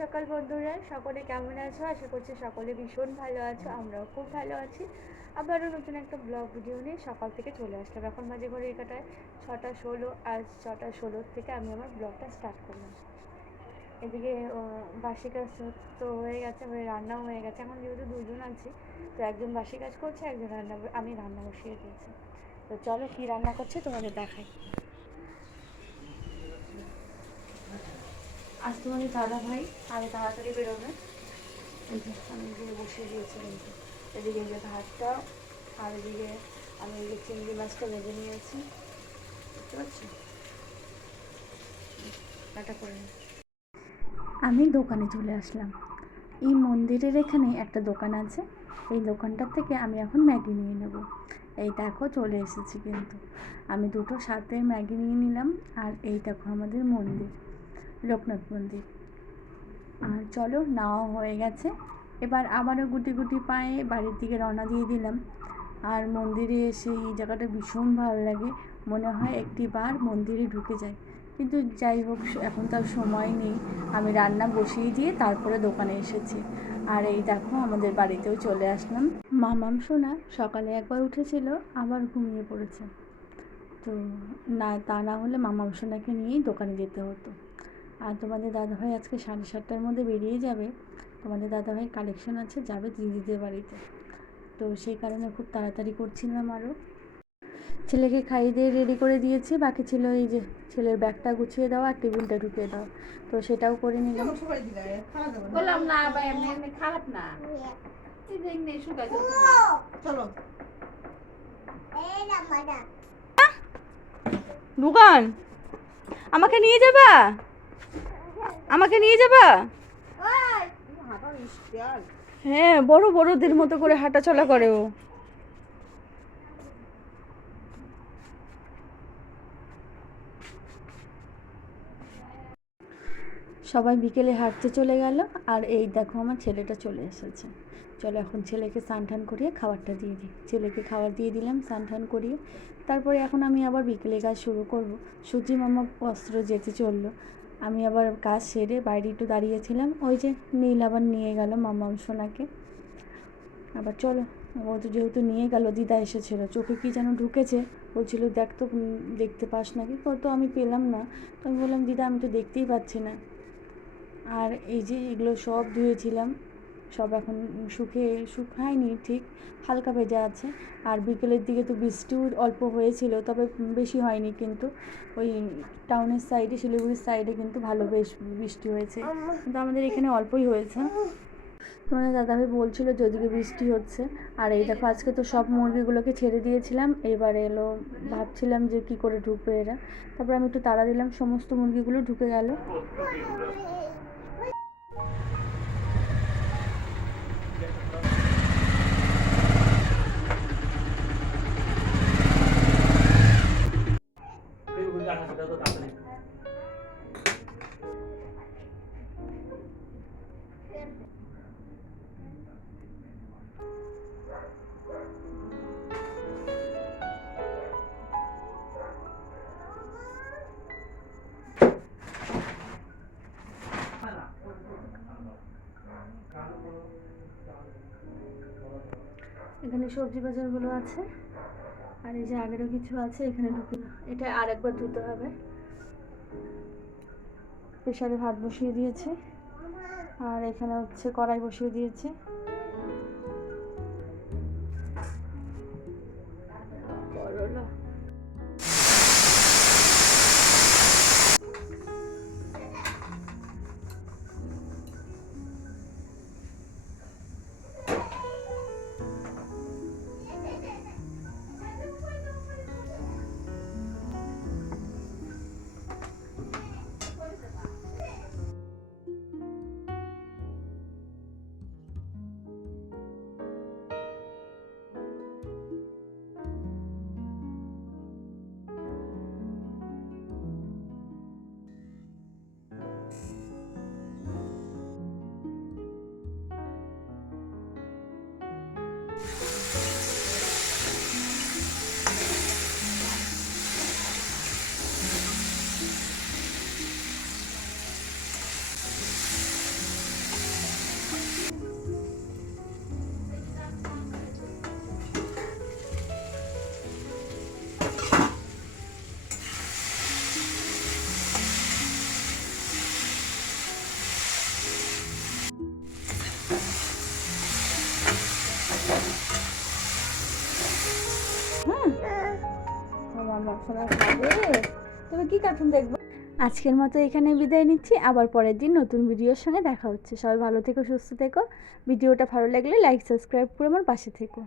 সকাল বন্ধুরা, সকলে কেমন আছো? আশা করছি সকলে ভীষণ ভালো আছো। আমরাও খুব ভালো আছি। আবারও নতুন একটা ব্লগ ভিডিও নিয়ে সকাল থেকে চলে আসলাম। এখন বাজে ঘড়ির কাঁটায় 6টা 16। আজ 6টা 16 থেকে আমি আমার ব্লগটা স্টার্ট করলাম। এদিকে বাসি কাজ তো হয়ে গেছে, রান্নাও হয়ে গেছে। এখন যেহেতু দুজন আছি, তো একজন বাসি কাজ করছে, একজন আমি রান্না বসিয়ে দিয়েছি। তো চলো কী রান্না করছে তোমাদের দেখাই। আজ তোমাদের দাদা ভাই আরও তাড়াতাড়ি বেরোবে। এই যে আমি এদিকে বসিয়ে দিয়েছি, কিন্তু এদিকে যে ভাতটা, আর এদিকে আমি এই যে চিংড়ি মাছটা ভেজে নিয়েছি, বুঝতে পারছি। কাটা করে আমি দোকানে চলে আসলাম। এই মন্দিরের এখানে একটা দোকান আছে, এই দোকানটার থেকে আমি এখন ম্যাগি নিয়ে নেব। এই দেখো চলে এসেছি, কিন্তু আমি দুটো সাথে ম্যাগি নিয়ে নিলাম। আর এই দেখো আমাদের মন্দির, লোকনাথ মন্দির। আর চলো নেওয়া হয়ে গেছে, এবার আবারও গুটি গুটি পায়ে বাড়ির দিকে রওনা দিয়ে দিলাম। আর মন্দিরে এসে এই জায়গাটা ভীষণ ভালো লাগে, মনে হয় একটিবার মন্দিরে ঢুকে যায়। কিন্তু যাই হোক, এখন তার সময় নেই। আমি রান্না বসিয়ে দিয়ে তারপরে দোকানে এসেছি। আর এই দেখো আমাদের বাড়িতেও চলে আসলাম। মামাম সোনা সকালে একবার উঠেছিল, আবার ঘুমিয়ে পড়েছে। তো না, তা না হলে মামাম সোনাকে নিয়েই দোকানে যেতে হতো। আর তোমাদের দাদাভাই আজকে 7:30টার মধ্যে বেরিয়ে যাবে। তোমাদের দাদাভাই কালেকশন আছে, যাবে দিদিদের বাড়িতে। তো সেই কারণে খুব তাড়াতাড়ি করছিলাম। আরও ছেলেকে খাইয়ে দিয়ে রেডি করে দিয়েছি, বাকি ছিল এই যে ছেলের ব্যাগটা গুছিয়ে দেওয়া আর টেবিলটা ঢুকিয়ে দাও, তো সেটাও করে নিলাম। বললাম না ভাই, এমনি খারাপ না। চলো দোকান আমাকে নিয়ে যাবা, আমাকে নিয়ে যাবা? হ্যাঁ, বড় বড়দের মতো করে হাঁটা চলা করে ও। সবাই বিকেলে হাঁটতে চলে গেল, আর এই দেখো আমার ছেলেটা চলে এসেছে। চলো এখন ছেলেকে স্নান টান করিয়ে খাবারটা দিয়ে দিই। ছেলেকে খাবার দিয়ে দিলাম স্নান টান করিয়ে। তারপরে এখন আমি আবার বিকেলে কাজ শুরু করব। সূর্যি মামা অস্ত্র যেতে চললো, আমি আবার কাজ সেরে বাইরে একটু দাঁড়িয়েছিলাম। ওই যে নীল আবার নিয়ে গেল মামা সোনাকে। আবার চলো, ও তো যেহেতু নিয়ে গেল, দিদা এসেছিল, চোখে কি যেন ঢুকেছে, বলছিল দেখ তো দেখতে পাস নাকি। তো আমি পেলাম না, তো আমি বললাম দিদা আমি তো দেখতেই পাচ্ছি না। আর এই যে এগুলো সব ধুয়েছিলাম, সব এখন শুকায়নি ঠিক, হালকা ভেজা আছে। আর বিকেলের দিকে তো বৃষ্টিও অল্প হয়েছিল, তবে বেশি হয়নি। কিন্তু ওই টাউনের সাইডে, শিলিগুড়ির সাইডে কিন্তু ভালো বেশ বৃষ্টি হয়েছে, কিন্তু আমাদের এখানে অল্পই হয়েছে। তোমাদের দাদাভাই বলছিল যদিকে বৃষ্টি হচ্ছে। আর এই দেখো আজকে তো সব মুরগিগুলোকে ছেড়ে দিয়েছিলাম, এবার এলো, ভাবছিলাম যে কি করে ঢুকবে এরা। তারপর আমি একটু তাড়া দিলাম, সমস্ত মুরগিগুলো ঢুকে গেল। এখানে সবজি বাজারগুলো আছে, আর এই যে আগেরও কিছু আছে এখানে ঢুকে না, এটা আরেকবার ধুতে হবে। প্রেসারে ভাত বসিয়ে দিয়েছে, আর এখানে হচ্ছে কড়াই বসিয়ে দিয়েছে। করলা সোনা খাবে। তুমি কি কার্টুন দেখবে? আজকের মতো এখানে বিদায় নিচ্ছি, আবার পরের দিন নতুন ভিডিওর সঙ্গে দেখা হচ্ছে। সবাই ভালো থেকো, সুস্থ থেকো। ভিডিওটা ভালো লাগলে লাইক সাবস্ক্রাইব করে আমার পাশে থেকো।